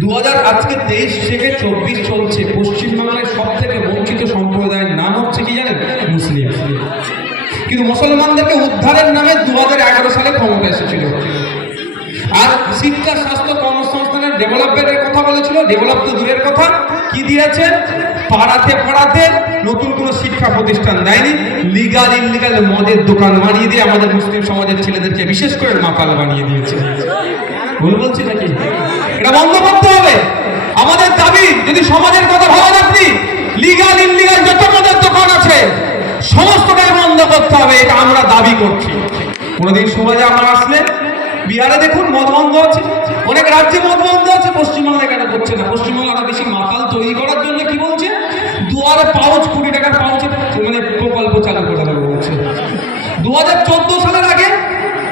দু হাজার আজকে তেইশ থেকে চব্বিশ চলছে। পশ্চিমবাংলায় সব থেকে বঞ্চিত সম্প্রদায়ের নাম হচ্ছে কি জানেন? মুসলিম। কিন্তু মুসলমানদেরকে উদ্ধারের নামে দু হাজার এগারো সালে ক্ষমতা এসেছিল। আর শিক্ষা, স্বাস্থ্য, কর্মসংস্থানের ডেভেলপমেন্টের কথা বলেছিল। ডেভেলপ তো দূরের কথা। কি দিয়েছে? পাড়াতে পাড়াতে নতুন কোনো শিক্ষা প্রতিষ্ঠান দেয়নি। লিগাল ইনলিগাল মদের দোকান বানিয়ে দিয়ে আমাদের মুসলিম সমাজের ছেলেদেরকে বিশেষ করে মাতাল বানিয়ে দিয়েছে। ভুল বলছি নাকি? এটা বন্ধ করতে হবে। আমাদের দাবি, যদি সমাজের কথা ভাবেন আপনি লিগাল ইনলিগাল যত মদের দোকান আছে, সমস্তটাই বন্ধ করতে হবে, এটা আমরা দাবি করছি। কোনোদিন সমাজে আমরা আসলে বিহারে দেখুন মদ বন্ধ আছে। অনেক রাজ্যে মদ বন্ধ আছে, পশ্চিমবাংলায় কেন করছে না? পশ্চিমবাংলা আরও বেশি মাতাল তৈরি করার জন্য কি বলছে? দুয়ারে পাউচ, কুড়ি টাকার পাউচে মানে প্রকল্প চালু করে দেবে বলছে দু হাজার চোদ্দ সালের আগে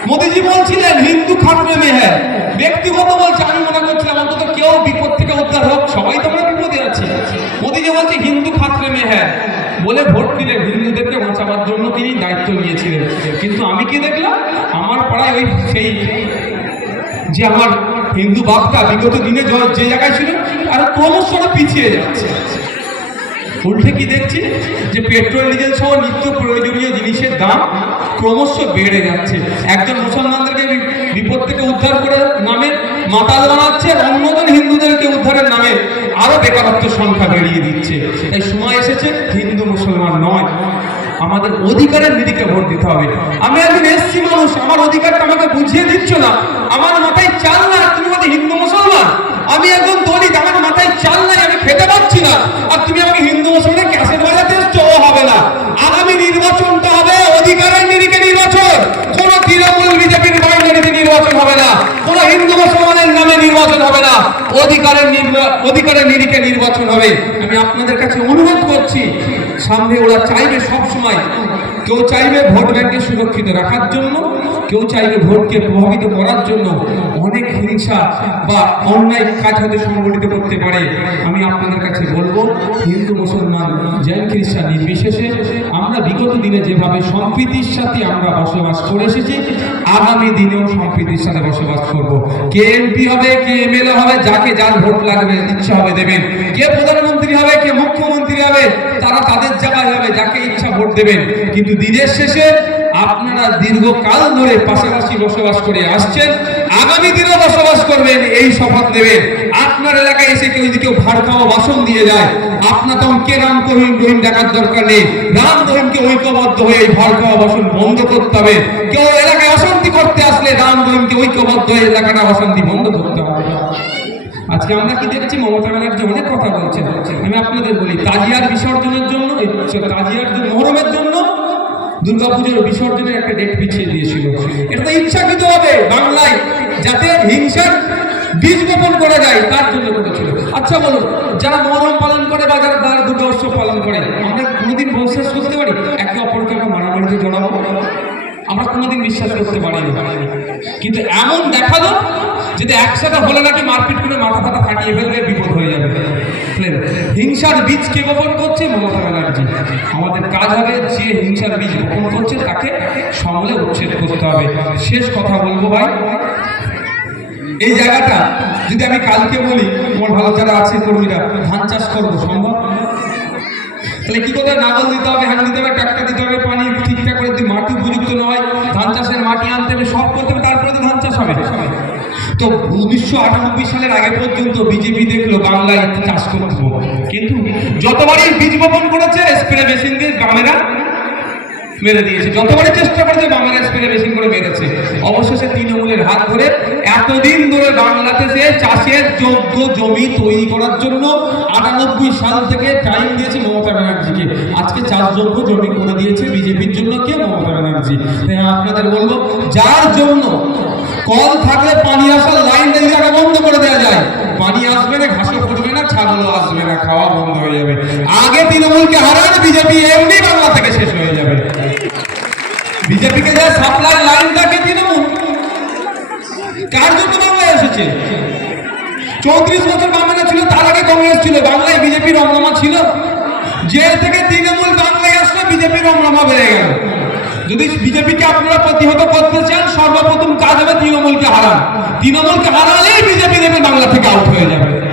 মোদিজি বলছিলেন, হিন্দু খাতরে মে হ্যাঁ ব্যক্তিগত বলছে আমি মনে করছিলাম, অন্তত কেউ বিপদ থেকে উদ্ধার হোক, সবাই তো আমরা বিপদে আছি। মোদিজি বলছে, হিন্দু খাতরে মে হ্যাঁ বলে ভোট দিলেন। হিন্দুদেরকে বাঁচাবার জন্য তিনি দায়িত্ব নিয়েছিলেন। কিন্তু আমি কি দেখলাম? আমার পাড়ায় ওই সেই যে আমার হিন্দু বাপটা বিগত দিনে যে জায়গায় ছিল আর ক্রমশ পিছিয়ে যাচ্ছে। উল্টে কি দেখছি যে পেট্রোল, ডিজেল সহ নিত্য প্রয়োজনীয় জিনিসের দাম ক্রমশ বেড়ে যাচ্ছে। একজন মুসলমানদেরকে বিপদ থেকে উদ্ধার করে নামে, মাতাল বানাচ্ছে, আর অন্যজন হিন্দুদেরকে উদ্ধারের নামে আরও বেকারত্ব সংখ্যা বেরিয়ে দিচ্ছে। এই সময় এসেছে, হিন্দু মুসলমান নয়। আমাদের অধিকারের নিরিখে ভোট দিতে হবে। আমি একজন এসছি মানুষ, আমার অধিকারটা আমাকে বুঝিয়ে দিচ্ছ না। আমার মাথায় চাল না আর তুমি বলতে হিন্দু মুসলমান আমি একজন দলিত আমার মাথায় চাল নাই আমি খেতে পাচ্ছি না আর তুমি আমাকে হিন্দু মুসলমানের ক্যাসেট বাজাতে এসছো ও হবে না আগামী নির্বাচনটা হবে অধিকারের নিরিখে নির্বাচন কোন তৃণমূল বিজেপির বাইনারিতে নির্বাচন হবে না কোন হিন্দু মুসলমানের নামে নির্বাচন হবে না। অধিকারের অধিকারের নিরিখে নির্বাচন হবে। আমি আপনাদের কাছে অনুরোধ করছি, সামনে ওরা চাইবে সব সময় কেউ চাইবে ভোট ব্যাংকে সুরক্ষিত রাখার জন্য, কেউ চাইবে ভোটকে প্রভাবিত করার জন্য। অনেক হিংসা বা অন্যায় কাজ হতে সংগঠিত করতে পারে, আমি আপনাদের কাছে বলব, হিন্দু, মুসলমান, জৈন, খ্রিস্টান নির্বিশেষে আমরা বিগত দিনে যেভাবে সম্প্রীতির সাথে আমরা বসবাস করে এসেছি, আগামী দিনেও সম্প্রীতির সাথে বসবাস করব। কে এমপি হবে, কে এমএলএ হবে, যাকে যার ভোট লাগবে, ইচ্ছা হবে দেবেন। কে প্রধানমন্ত্রী হবে, কে মুখ্যমন্ত্রী হবে, তারা তাদের জায়গায় হবে, যাকে ইচ্ছা ভোট দেবেন। কিন্তু দিনের শেষে আপনারা দীর্ঘকাল ধরে পাশাপাশি বসবাস করে আসছেন, আগামী দিনেও বসবাস করবেন, এই শপথ নেবেন। আপনার এলাকায় এসে কেউ যদি কেউ ভাড় খাওয়া বাসন দিয়ে যায়, আপনার তখন কে রাম রহিম রহিম দেখার দরকার নেই। রাম রহিমকে ঐক্যবদ্ধ হয়ে এই ভাড় খাওয়া বাসন বন্ধ করতে হবে। কেউ এলাকায় অশান্তি করতে আসলে রাম রহিমকে ঐক্যবদ্ধ হয়ে এলাকাটা অশান্তি বন্ধ করতে হবে। আজকে আমরা কি দেখছি? মমতা ব্যানার্জি অনেক কথা বলছেন। আমি আপনাদের বলি, তাজিয়ার বিসর্জনের জন্য তাজিয়ার মহরমের জন্য দুর্গাপুজোর বিসর্জনের একটা ডেট পিছিয়ে দিয়েছিল। এটা তো ইচ্ছাকৃত হবে বাংলায় যাতে হিংসার বীজ বপন করা যায়, তার জন্য করেছিল। আচ্ছা বলুন, যারা মহরম পালন করে বা যারা যারা দুর্গা উৎসব পালন করে, আমরা কোনোদিন বিশ্বাস করতে পারি? একে অপরকে আমরা মারামারিতে জড়াবো? আমরা কোনোদিন বিশ্বাস করতে পারি না কিন্তু এমন দেখাল যদি একসাথে হলে নাকি মারপিট করে মাথা ফাটা ফাটিয়ে ফেলবে বিপদ হয়ে যাবে? হিংসার বীজ কে বপন করছে মমতা ব্যানার্জি? আমাদের কাজ হবে যে হিংসার বীজ বপন করছে তাকে সমলে উচ্ছেদ করতে হবে। শেষ কথা বলব ভাই। এই জায়গাটা যদি আমি কালকে বলি, তোমার ভালো যারা আছে কর্মীরা, ধান চাষ করব, সম্ভব? তাহলে কি করে নাগল দিতে হবে হ্যান্ড দিতে হবে, ট্রাক্টর দিতে হবে, পানি ঠিকঠাক করে যদি মাটি উপযুক্ত নয়, ধান চাষের মাটি আনতে হবে, সব করতে হবে, তারপরে তো ধান চাষ হবে। তো উনিশশো আটানব্বই সালের আগে পর্যন্ত বিজেপি দেখল বাংলায় চাষ করতে। কিন্তু যতবারই বীজ বপন করেছে স্প্রে মেশিন দিয়ে গ্রামেরা মেরে দিয়েছে। যতবারই চেষ্টা করেছে বাংলাদেশ স্প্রে মেশিন করে মেরেছে। অবশেষে তৃণমূলের হাত ধরে এতদিন ধরে বাংলাদেশে চাষের যোগ্য জমি তৈরি করার জন্য আটানব্বই সাল থেকে টাইম দিয়েছে মমতা ব্যানার্জিকে। আজকে চাষযোগ্য জমি করে দিয়েছে বিজেপির জন্য কে মমতা ব্যানার্জি? তাই আপনাদের বলব, যার জন্য কল থাকলে পানি আসার লাইন এই জায়গা বন্ধ করে দেওয়া যায়। পানি আসবে না ঘাসও ফুটবে না, ছাগলও আসবে না, খাওয়া বন্ধ হয়ে যাবে। আগে তৃণমূলকে হারান, বিজেপি এমনি বাংলা থেকে শেষ হয়ে যাবে। বিজেপিকে যা সাপ্লাই লাইন থাকে তৃণমূল? কার জন্য বাংলায় এসেছে? চৌত্রিশ বছর বাংলা ছিল, তার আগে কংগ্রেস ছিল, বাংলায় বিজেপির রমনামা ছিল। জেল থেকে তৃণমূল বাংলায় আসলে বিজেপির রমনামা বেড়ে গেল। যদি বিজেপিকে আপনারা প্রতিহত করতে চান, সর্বপ্রথম কাজ হবে তৃণমূলকে হারান। তৃণমূলকে হারালেই বিজেপি দেবে বাংলা থেকে আউট হয়ে যাবে।